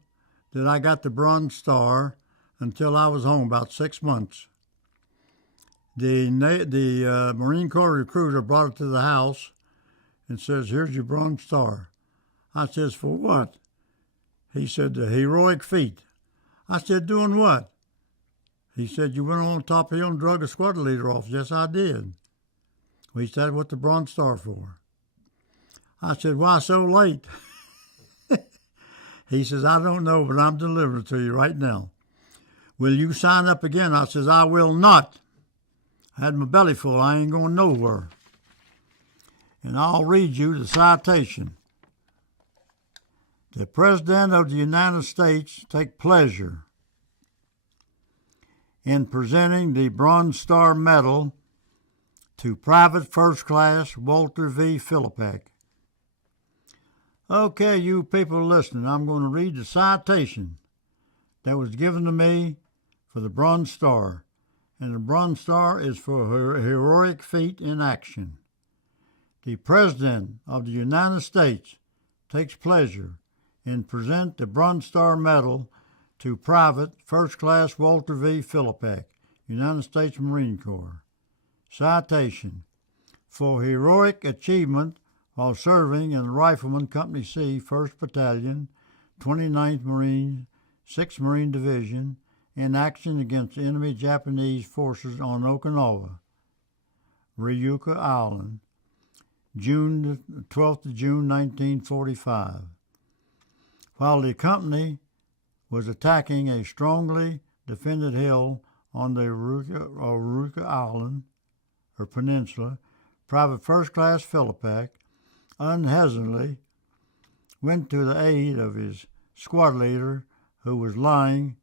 that I got the Bronze Star until I was home, about 6 months. The Marine Corps recruiter brought it to the house and says, "Here's your Bronze Star." I says, "For what?" He said, "The heroic feat." I said, "Doing what?" He said, "You went on top hill and drug a squad leader off." Yes, I did. Well, he said, "What the Bronze Star for?" I said, "Why so late?" He says, "I don't know, but I'm delivering it to you right now. Will you sign up again?" I says, "I will not. I had my belly full. I ain't going nowhere." And I'll read you the citation. The President of the United States take pleasure in presenting the Bronze Star Medal to Private First Class Walter V. Philippak. Okay, you people listening, I'm going to read the citation that was given to me for the Bronze Star. And the Bronze Star is for her heroic feat in action. The President of the United States takes pleasure in present the Bronze Star Medal to Private First Class Walter V. Philippak, United States Marine Corps. Citation: for heroic achievement while serving in the Rifleman Company C, 1st Battalion, 29th Marine, 6th Marine Division, in action against enemy Japanese forces on Okinawa, Ryukyu Island, June 12th of June 1945. While the company was attacking a strongly defended hill on the Ryukyu Island, or peninsula, Private First Class Philippak unhesitantly went to the aid of his squad leader, who was lying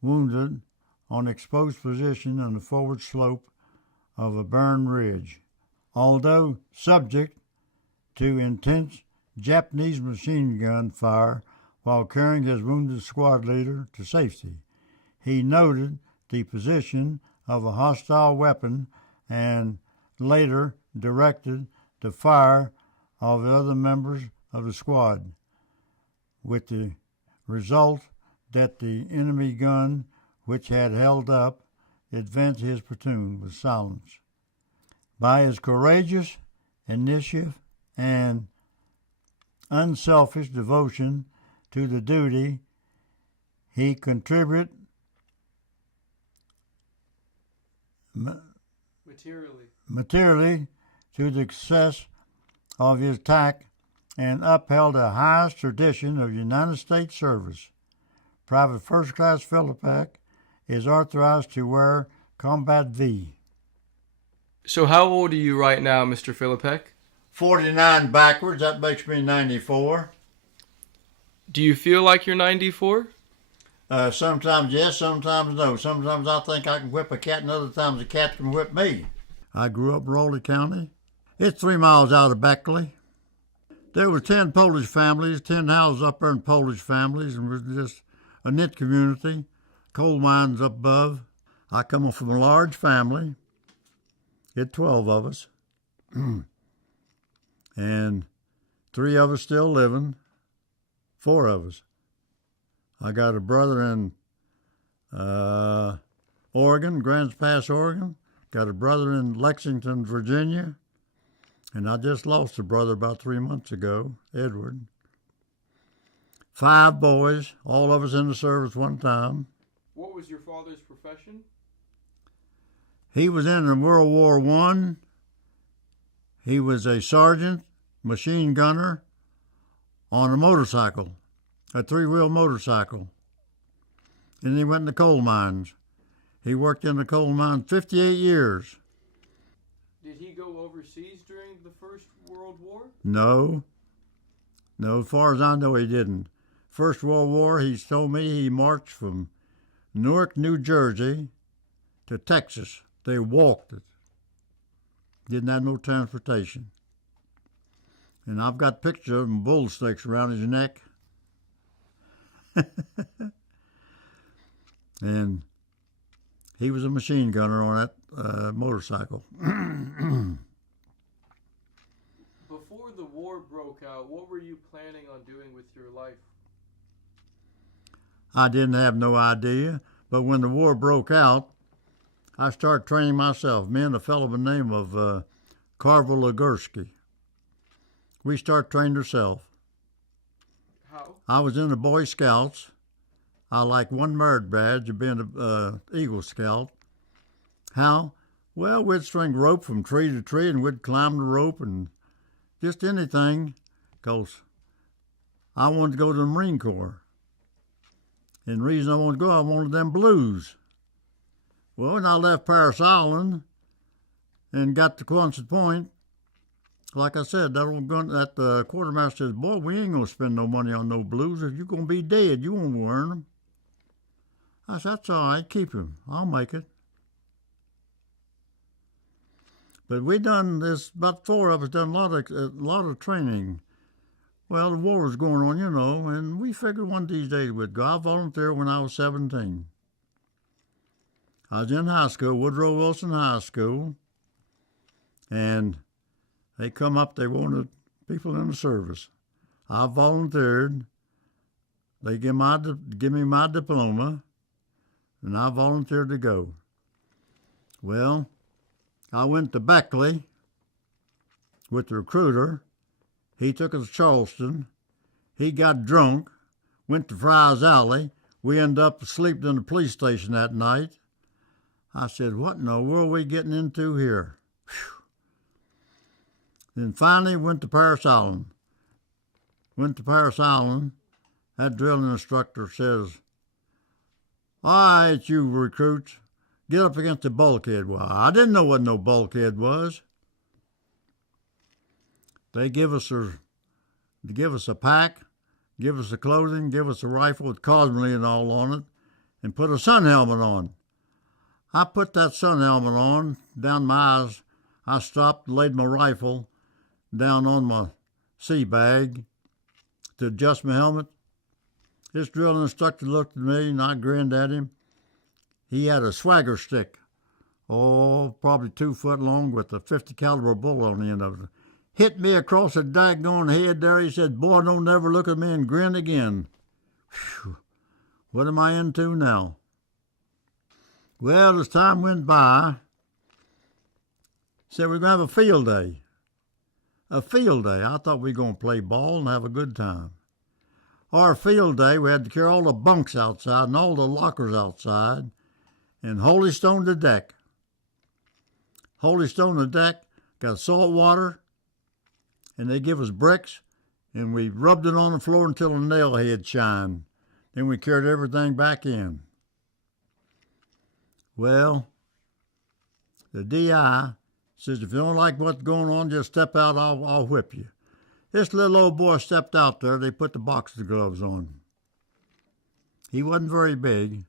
wounded on exposed position on the forward slope of a barren ridge. Although subject to intense Japanese machine gun fire while carrying his wounded squad leader to safety, he noted the position of a hostile weapon and later directed the fire of the other members of the squad, with the result that the enemy gun, which had held up, advanced his platoon with silence. By his courageous initiative, and unselfish devotion to the duty he contributed materially to the success of his attack and upheld the highest tradition of United States service. Private First Class Philippek is authorized to wear Combat V. So how old are you right now, Mr. Philippek? 49 backwards, that makes me 94. Do you feel like you're 94? Sometimes yes, sometimes no. Sometimes I think I can whip a cat, and other times a cat can whip me. I grew up in Raleigh County. It's 3 miles out of Beckley. There were 10 Polish families, 10 houses up there in Polish families, and it was just a knit community, coal mines up above. I come from a large family. It's 12 of us. And 3 of us still living, 4 of us. I got a brother in Oregon, Grants Pass, Oregon. Got a brother in Lexington, Virginia. And I just lost a brother about 3 months ago, Edward. 5 boys, all of us in the service one time. What was your father's profession? He was in World War I. He was a sergeant, machine gunner on a motorcycle, a 3-wheel motorcycle. And he went in the coal mines. He worked in the coal mines 58 years. Did he go overseas during the First World War? No. No, as far as I know, he didn't. First World War, he's told me he marched from Newark, New Jersey to Texas. They walked it. Didn't have no transportation. And I've got pictures of him, bull sticks around his neck. And he was a machine gunner on that motorcycle. Before the war broke out, what were you planning on doing with your life? I didn't have no idea, but when the war broke out, I started training myself. Me and a fellow by the name of Carver Legursky. We started training ourselves. How? I was in the Boy Scouts. I like one merit badge of being an Eagle Scout. How? Well, we'd string rope from tree to tree, and we'd climb the rope and just anything, because I wanted to go to the Marine Corps. And the reason I wanted to go, I wanted them blues. Well, when I left Paris Island and got to Quonset Point, like I said, that quartermaster says, "Boy, we ain't going to spend no money on no blues. If you're going to be dead, you won't earn them." I said, "That's all right, keep them. I'll make it." But we done this, about 4 of us done a lot of training. Well, the war was going on, you know, and we figured one of these days we'd go. I volunteered when I was 17. I was in high school, Woodrow Wilson High School, and they come up, they wanted people in the service. I volunteered. They give me my diploma, and I volunteered to go. Well, I went to Beckley with the recruiter. He took us to Charleston. He got drunk, went to Fry's Alley. We ended up sleeping in the police station that night. I said, "What in the world are we getting into here?" Whew. Then finally went to Paris Island. That drilling instructor says, "All right, you recruits, get up against the bulkhead." Well, I didn't know what no bulkhead was. They give us a pack, give us the clothing, give us a rifle with cosmoline and all on it, and put a sun helmet on. I put that sun helmet on, down my eyes. I stopped, laid my rifle down on my sea bag to adjust my helmet. This drilling instructor looked at me, and I grinned at him. He had a swagger stick, probably 2 foot long, with a 50 caliber bullet on the end of it. Hit me across the daggone head there. He said, "Boy, don't never look at me and grin again." Whew. What am I into now? Well, as time went by, said we're going to have a field day. a field day. I thought we were going to play ball and have a good time. Our field day, we had to carry all the bunks outside and all the lockers outside and Holy Stone the deck. Holy Stone the deck got salt water, and they give us bricks, and we rubbed it on the floor until the nail head shined. Then we carried everything back in. Well, the DI says, if you don't like what's going on, just step out, I'll whip you. This little old boy stepped out there. They put the boxing gloves on. He wasn't very big,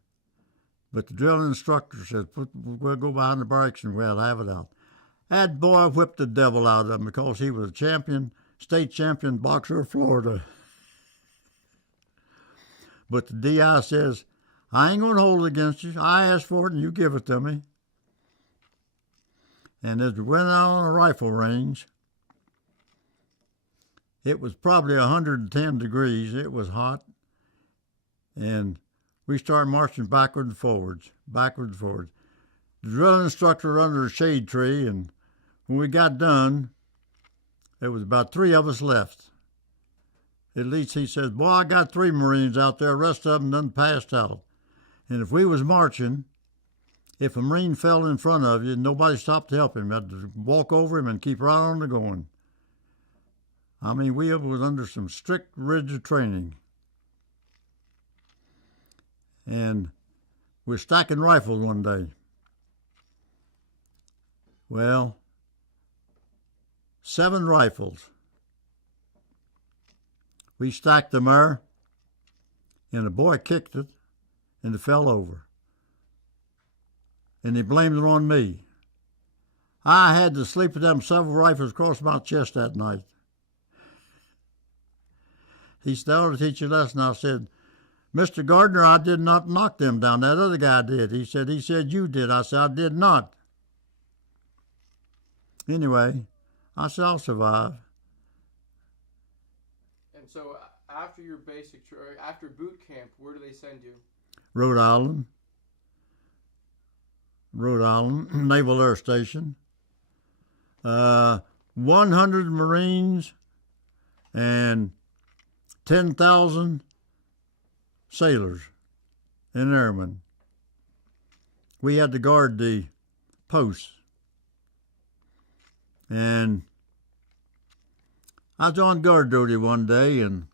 but the drill instructor said, we'll go behind the barracks and we'll have it out. That boy whipped the devil out of him because he was a champion, state champion boxer of Florida. But the DI says, I ain't going to hold it against you. I asked for it and you give it to me. And as we went out on a rifle range, it was probably 110 degrees. It was hot. And we started marching backwards and forwards, backwards and forwards. The drill instructor under a shade tree, and when we got done, there was about 3 of us left. At least he says, boy, I got 3 Marines out there. The rest of them done passed out. And if we was marching, if a Marine fell in front of you, nobody stopped to help him. You had to walk over him and keep right on going. I mean, we was under some strict, rigid training. And we're stacking rifles one day. Well, 7 rifles. We stacked them there, and the boy kicked it, and it fell over. And he blamed it on me. I had to sleep with them 7 rifles across my chest that night. He started to teach a lesson. I said, Mr. Gardner, I did not knock them down. That other guy did. He said, you did. I said, I did not. Anyway, I said, I'll survive. And so after your after boot camp, where do they send you? Rhode Island, Naval Air Station. 100 Marines and 10,000 sailors and airmen. We had to guard the posts. And I was on guard duty one day, and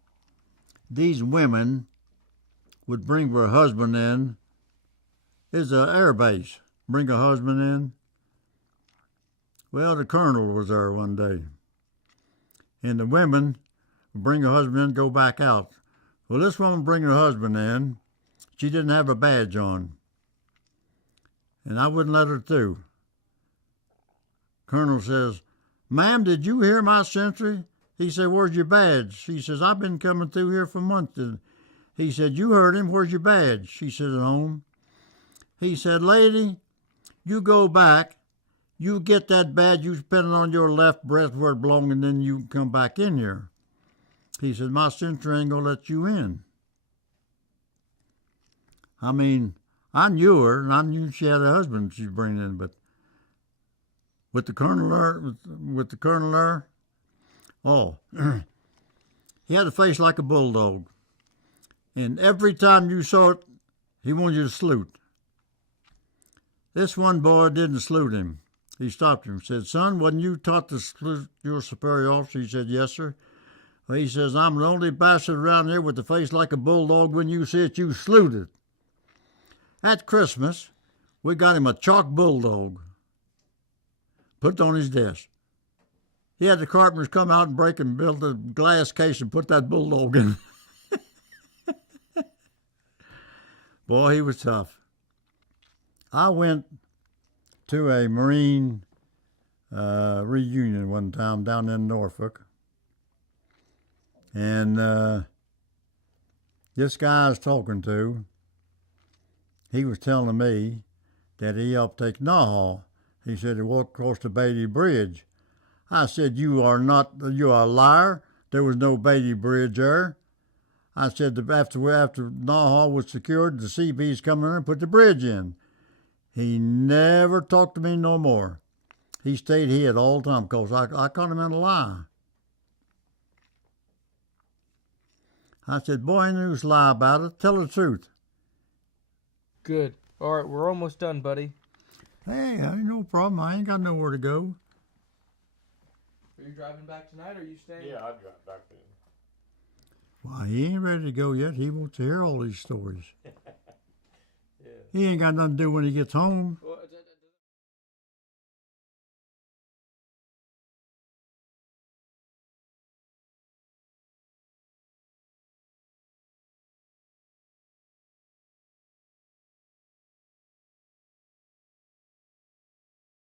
these women would bring their husband in. It's an air base. Bring a husband in. Well, the colonel was there one day. And the women would bring her husband in, go back out. Well, this woman bring her husband in. She didn't have a badge on. And I wouldn't let her through. Colonel says, ma'am, did you hear my sentry? He said, where's your badge? She says, I've been coming through here for months. He said, you heard him. Where's your badge? She said, at home. He said, lady, you go back. You get that badge. You spin it on your left breast where it belongs, and then you can come back in here. He said, my sentry ain't going to let you in. I mean, I knew her, and I knew she had a husband she's bringing in, but with the colonel there, oh, he had a face like a bulldog. And every time you saw it, he wanted you to salute. This one boy didn't salute him. He stopped him and said, son, wasn't you taught to salute your superior officer? He said, yes, sir. Well, he says, I'm the only bastard around here with a face like a bulldog. When you see it, you salute it. At Christmas, we got him a chalk bulldog. Put it on his desk. He had the carpenters come out and break and build a glass case and put that bulldog in. Boy, he was tough. I went to a Marine reunion one time down in Norfolk. And this guy I was talking to, he was telling me that he helped take Naha. He said he walked across the Beatty Bridge. I said, you're a liar. There was no Beatty Bridge there. I said, after Naha was secured, the CBs come in and put the bridge in. He never talked to me no more. He stayed hid all the time because I caught him in a lie. I said, boy, ain't no use lie about it. Tell the truth. Good. All right, we're almost done, buddy. Hey, ain't no problem. I ain't got nowhere to go. Are you driving back tonight, or are you staying? Yeah, I'd drive back then. Why, he ain't ready to go yet. He wants to hear all these stories. Yeah. He ain't got nothing to do when he gets home. Well,